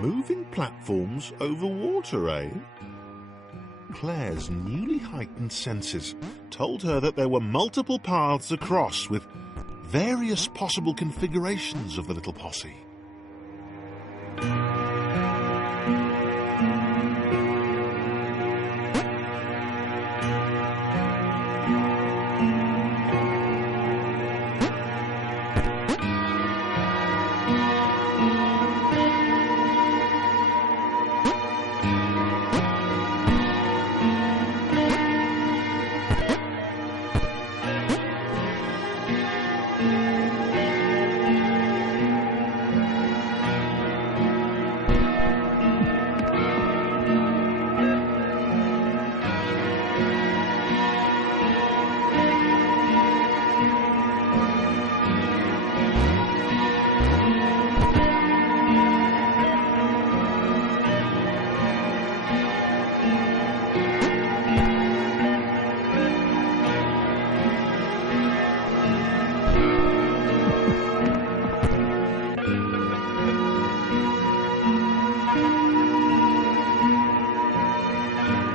Moving platforms over water, eh? Claire's newly heightened senses told her that there were multiple paths across with various possible configurations of the little posse.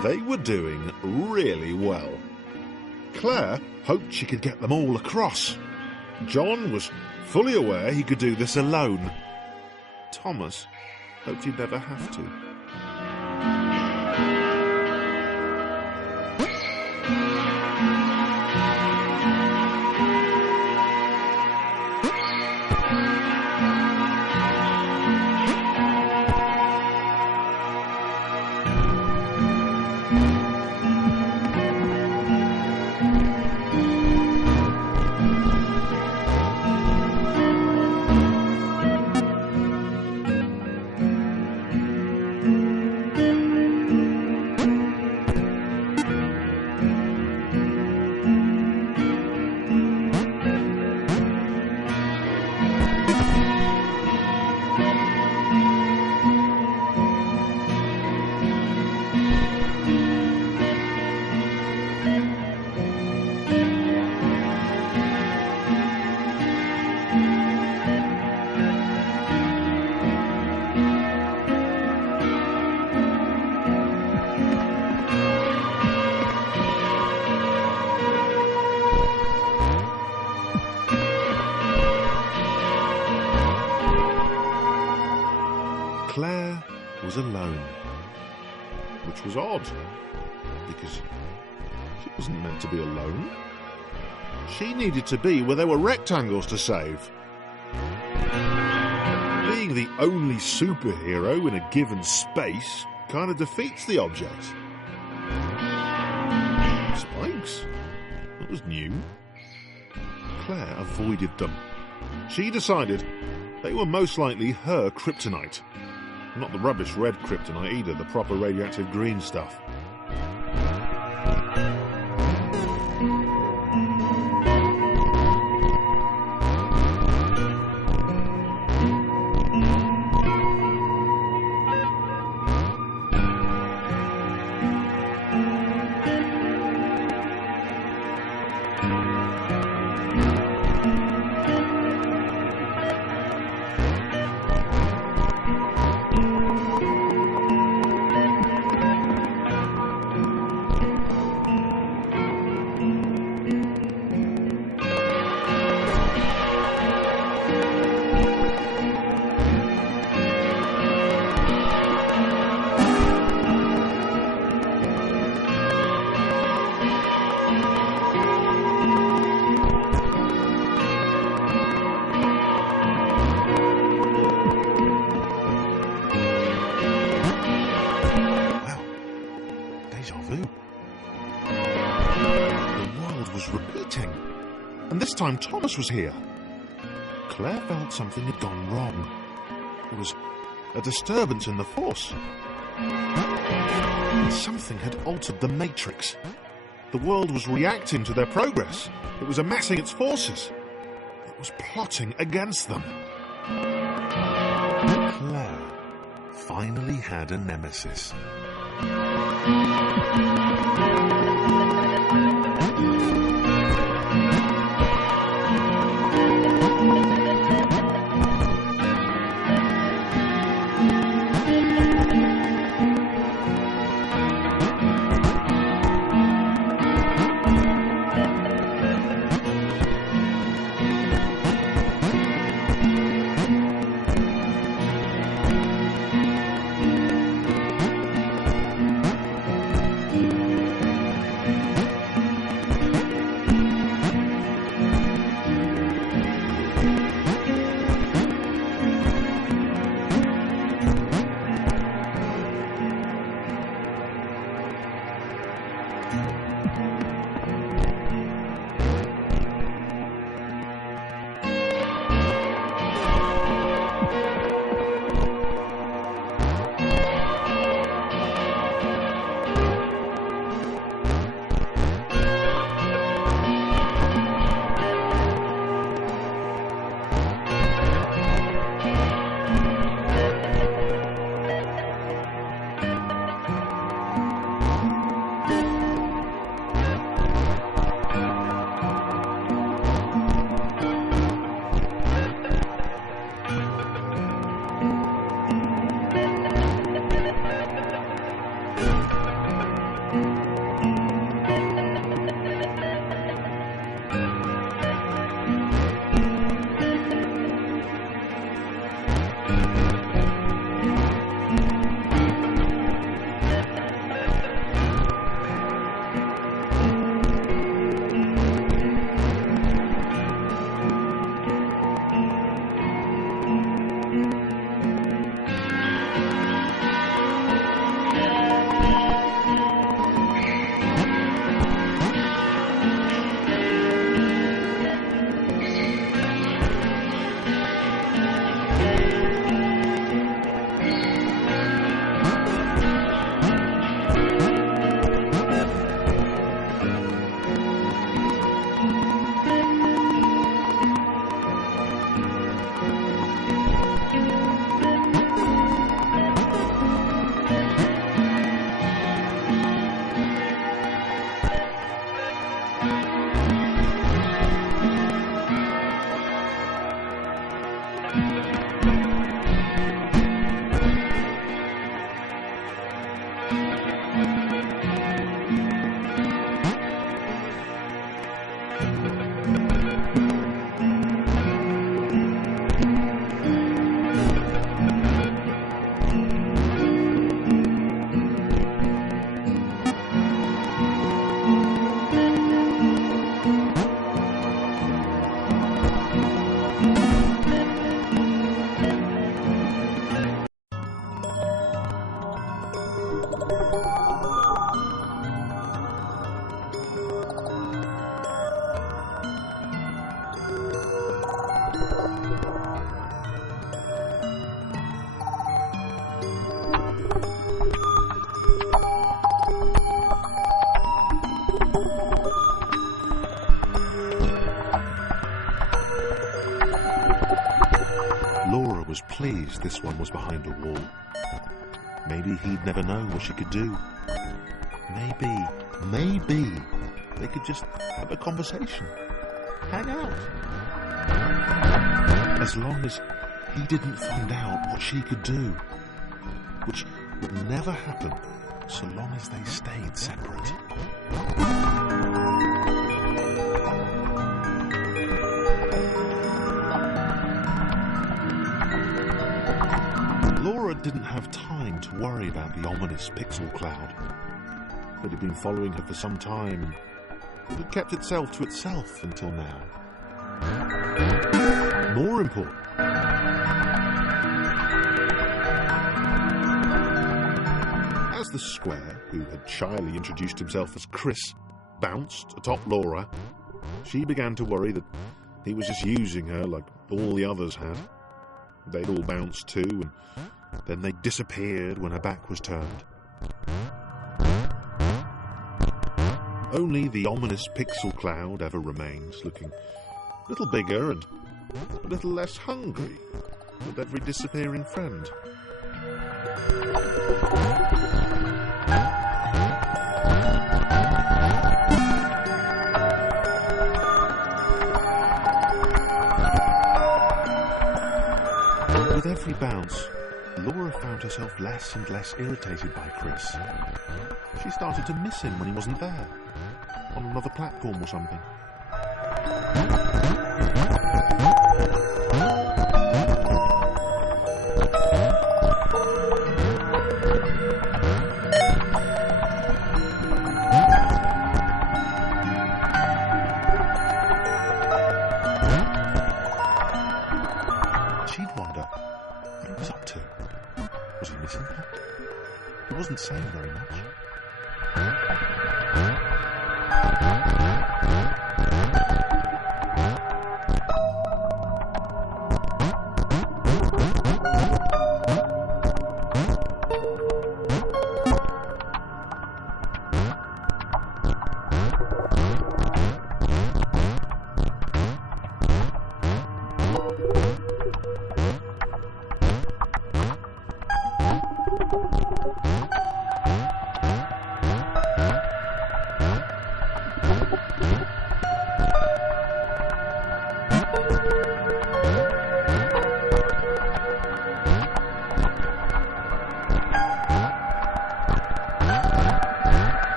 They were doing really well. Claire hoped she could get them all across. John was fully aware he could do this alone. Thomas hoped he'd never have to. Claire was alone, which was odd, because she wasn't meant to be alone. She needed to be where there were rectangles to save. Being the only superhero in a given space kind of defeats the object. Spikes? That was new. Claire avoided them. She decided they were most likely her kryptonite. Not the rubbish red kryptonite either, the proper radioactive green stuff. Repeating, and this time Thomas was here. Claire felt something had gone wrong. There was a disturbance in the force. Something had altered the matrix. The world was reacting to their progress. It was amassing its forces. It was plotting against them. Claire finally had a nemesis. Laura was pleased this one was behind a wall. Maybe he'd never know what she could do. Maybe they could just have a conversation. Hang out. As long as he didn't find out what she could do. Which would never happen so long as they stayed separate. Laura didn't have time to worry about the ominous pixel cloud. It had been following her for some time, and it had kept itself to itself until now. More important, as the square, who had shyly introduced himself as Chris, bounced atop Laura, she began to worry that he was just using her like all the others had. They'd all bounced too, and then they disappeared when her back was turned. Only the ominous pixel cloud ever remains, looking a little bigger and a little less hungry with every disappearing friend. With every bounce, Laura found herself less and less irritated by Chris. She started to miss him when he wasn't there, on another platform or something. She'd wonder what he was up to. Was he missing her? He wasn't saying very much.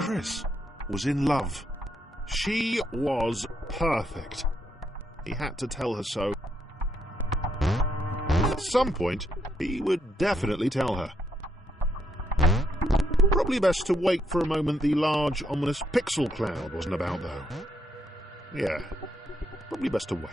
Chris was in love. She was perfect. He had to tell her so. At some point, he would definitely tell her. Probably best to wait for a moment the large, ominous pixel cloud wasn't about, though. Yeah, probably best to wait.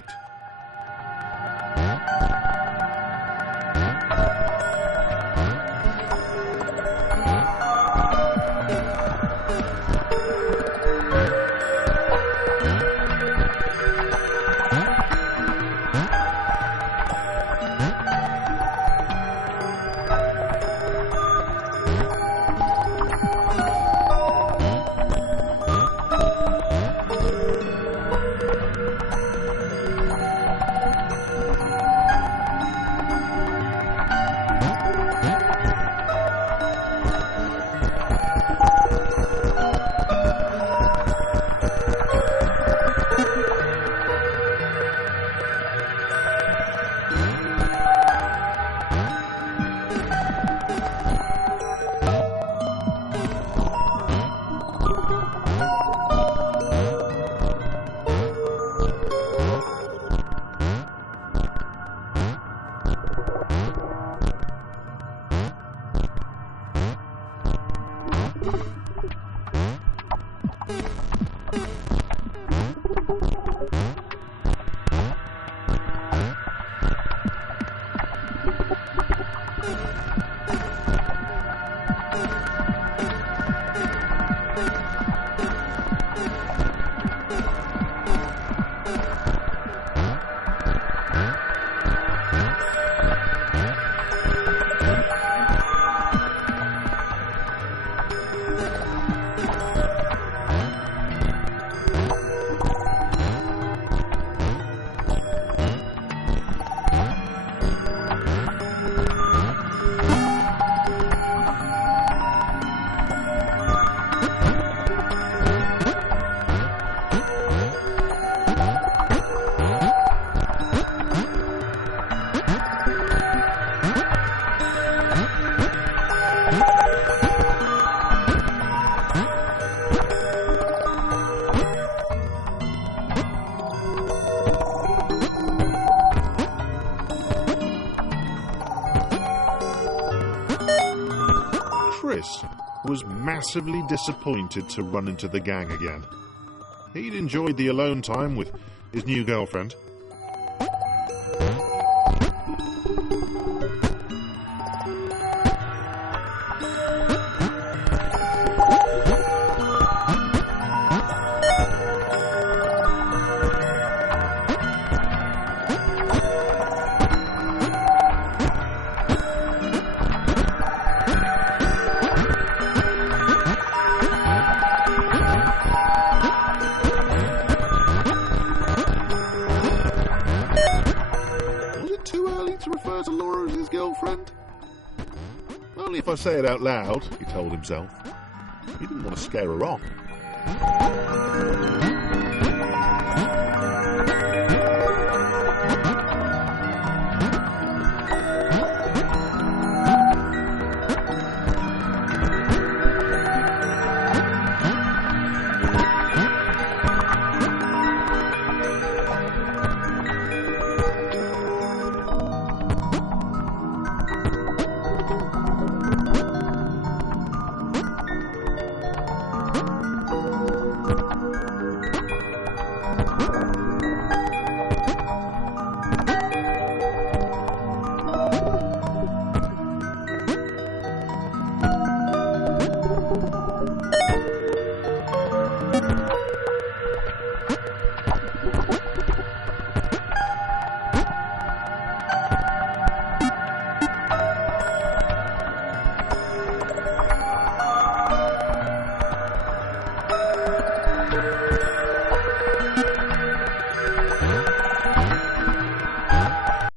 Chris was massively disappointed to run into the gang again. He'd enjoyed the alone time with his new girlfriend. To refer to Laura as his girlfriend? Only if I say it out loud, he told himself. He didn't want to scare her off.